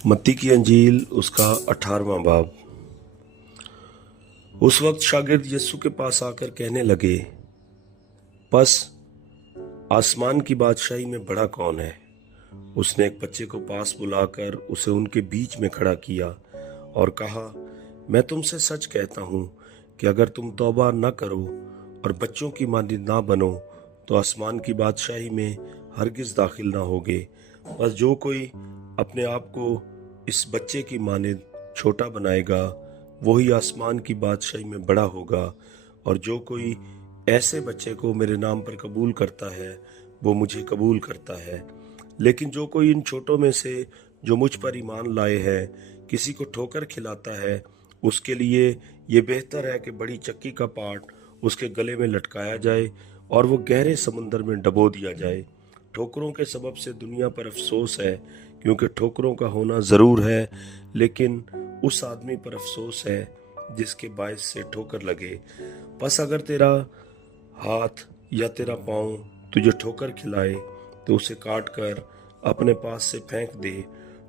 मत्ती की अंजील उसका 18वां बाब। उस वक्त शागिर्द यीशु के पास आकर कहने लगे, बस आसमान की बादशाही में बड़ा कौन है। उसने एक बच्चे को पास बुलाकर उसे उनके बीच में खड़ा किया और कहा, मैं तुमसे सच कहता हूं कि अगर तुम तौबा न करो और बच्चों की मानद ना बनो तो आसमान की बादशाही में हरगिज दाखिल ना होगे। बस जो कोई अपने आप को इस बच्चे की मानद छोटा बनाएगा वही आसमान की बादशाही में बड़ा होगा, और जो कोई ऐसे बच्चे को मेरे नाम पर कबूल करता है वो मुझे कबूल करता है। लेकिन जो कोई इन छोटों में से जो मुझ पर ईमान लाए है किसी को ठोकर खिलाता है, उसके लिए ये बेहतर है कि बड़ी चक्की का पाट उसके गले में लटकाया जाए और वो गहरे समुंदर में डबो दिया जाए। ठोकरों के सबब से दुनिया पर अफसोस है, क्योंकि ठोकरों का होना ज़रूर है, लेकिन उस आदमी पर अफसोस है जिसके बायस से ठोकर लगे। बस अगर तेरा हाथ या तेरा पाँव तुझे ठोकर खिलाए तो उसे काट कर अपने पास से फेंक दे।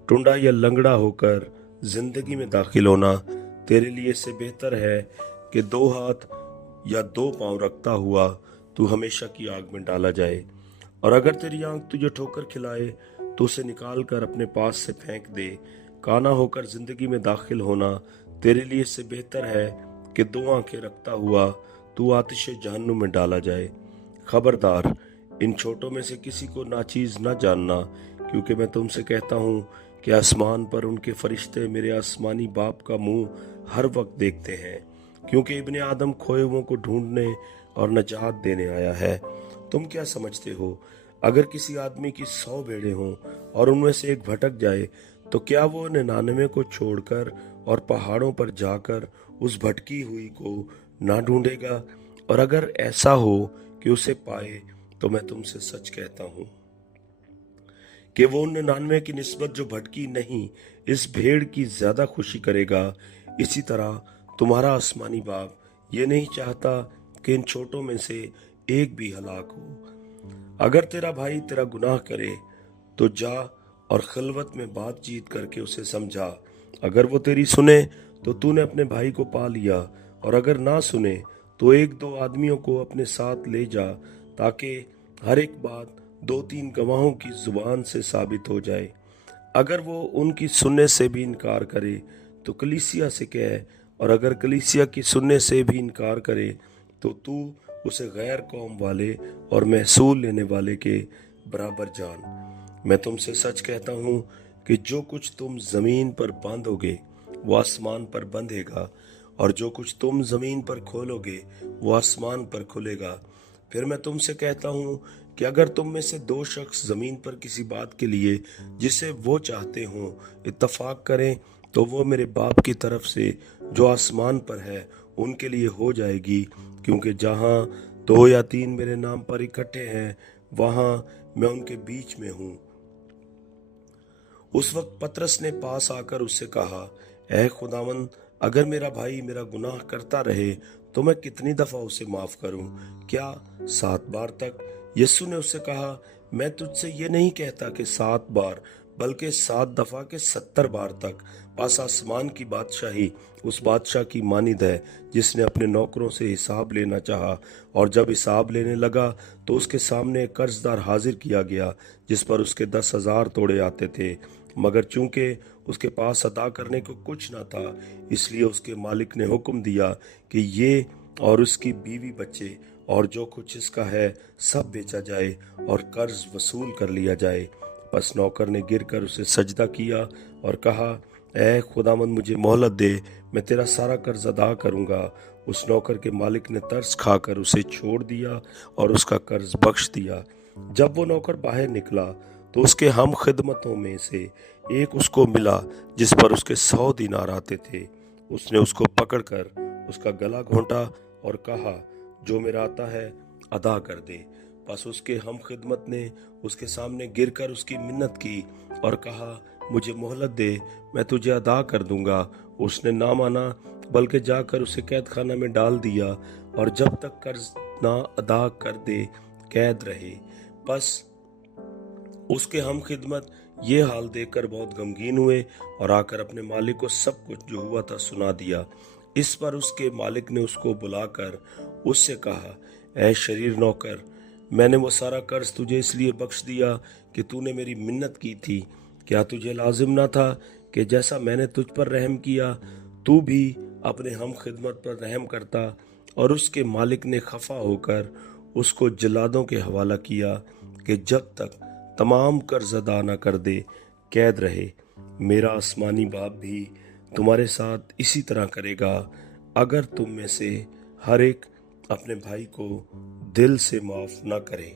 टुंडा या लंगड़ा होकर जिंदगी में दाखिल होना तेरे लिए से बेहतर है कि 2 हाथ या 2 पाँव रखता हुआ तू हमेशा की आग में डाला जाए। और अगर तेरी आंख तुझे ठोकर खिलाए तो उसे निकाल कर अपने पास से फेंक दे। काना होकर जिंदगी में दाखिल होना तेरे लिए से बेहतर है कि 2 आंखें रखता हुआ तू आतिश जहन्नुम में डाला जाए। खबरदार, इन छोटों में से किसी को नाचीज न जानना, क्योंकि मैं तुमसे कहता हूँ कि आसमान पर उनके फरिश्ते मेरे आसमानी बाप का मुंह हर वक्त देखते हैं, क्योंकि इब्ने आदम खोए हुओं को ढूंढने और नजात देने आया है। तुम क्या समझते हो, अगर किसी आदमी की 100 भेड़ें हों और उनमें से एक भटक जाए तो क्या वो 99 को छोड़कर और पहाड़ों पर जाकर उस भटकी हुई को ना ढूंढेगा? और अगर ऐसा हो कि उसे पाए तो मैं तुमसे सच कहता हूँ कि वो 99 की निस्बत जो भटकी नहीं इस भेड़ की ज्यादा खुशी करेगा। इसी तरह तुम्हारा आसमानी बाप ये नहीं चाहता कि इन छोटों में से एक भी हलाक हो। अगर तेरा भाई तेरा गुनाह करे तो जा और खलवत में बातचीत करके उसे समझा। अगर वो तेरी सुने तो तूने अपने भाई को पा लिया, और अगर ना सुने तो 1-2 आदमियों को अपने साथ ले जा, ताकि हर एक बात 2-3 गवाहों की जुबान से साबित हो जाए। अगर वो उनकी सुनने से भी इनकार करे तो कलीसिया से कह, और अगर कलीसिया की सुनने से भी इनकार करे तो तू उसे गैर कौम वाले और महसूल लेने वाले के बराबर जान। मैं तुमसे सच कहता हूँ कि जो कुछ तुम जमीन पर बांधोगे वो आसमान पर बंधेगा, और जो कुछ तुम जमीन पर खोलोगे वो आसमान पर खुलेगा। फिर मैं तुमसे कहता हूँ कि अगर तुम में से 2 शख्स जमीन पर किसी बात के लिए जिसे वो चाहते हों इत्तफाक करें तो वो मेरे बाप की तरफ से जो आसमान पर है उनके लिए हो जाएगी, क्योंकि जहाँ 2 या 3 मेरे नाम पर इकट्ठे हैं वहां मैं उनके बीच में हूँ। उस वक्त पतरस ने पास आकर उससे कहा, ऐ खुदावंद, अगर मेरा भाई मेरा गुनाह करता रहे तो मैं कितनी दफा उसे माफ करूं? क्या 7 बार तक? यीशु ने उससे कहा, मैं तुझसे ये नहीं कहता कि 7 बार, बल्कि 7 दफा के 70 बार तक। पास आसमान की बादशाही उस बादशाह की मानिद है जिसने अपने नौकरों से हिसाब लेना चाहा, और जब हिसाब लेने लगा तो उसके सामने एक कर्जदार हाजिर किया गया जिस पर उसके 10,000 तोड़े आते थे। मगर चूंकि उसके पास अदा करने को कुछ न था, इसलिए उसके मालिक ने हुक्म दिया कि ये और उसकी बीवी बच्चे और जो कुछ इसका है सब बेचा जाए और कर्ज वसूल कर लिया जाए। बस नौकर ने गिरकर उसे सजदा किया और कहा, ऐ खुदावंद, मुझे मोहलत दे, मैं तेरा सारा कर्ज अदा करूंगा। उस नौकर के मालिक ने तरस खाकर उसे छोड़ दिया और उसका कर्ज बख्श दिया। जब वो नौकर बाहर निकला तो उसके हम खिदमतों में से एक उसको मिला जिस पर उसके 100 दीनार आते थे। उसने उसको पकड़कर उसका गला घोंटा और कहा, जो मेरा आता है अदा कर दे। बस उसके हम खिदमत ने उसके सामने गिरकर उसकी मिन्नत की और कहा, मुझे मोहलत दे, मैं तुझे अदा कर दूंगा। उसने ना माना, बल्कि जाकर उसे कैद खाना में डाल दिया, और जब तक कर्ज ना अदा कर दे कैद रहे। बस उसके हम खिदमत یہ حال دیکھ کر بہت غمگین ہوئے اور آ کر اپنے مالک کو سب کچھ جو ہوا تھا سنا دیا۔ اس پر اس کے مالک نے اس کو بلا کر اس سے کہا، اے شریر نوکر، میں نے وہ سارا قرض تجھے اس لیے بخش دیا کہ تو نے میری منت کی تھی۔ کیا تجھے لازم نہ تھا کہ جیسا میں نے تجھ پر رحم کیا تو بھی اپنے ہم خدمت پر رحم کرتا؟ اور اس کے مالک نے خفا ہو کر اس کو جلادوں کے حوالہ کیا کہ جب تک تمام قرض ادا نہ کر دے قید رہے۔ میرا آسمانی باپ بھی تمہارے ساتھ اسی طرح کرے گا اگر تم میں سے ہر ایک اپنے بھائی کو دل سے معاف نہ کرے۔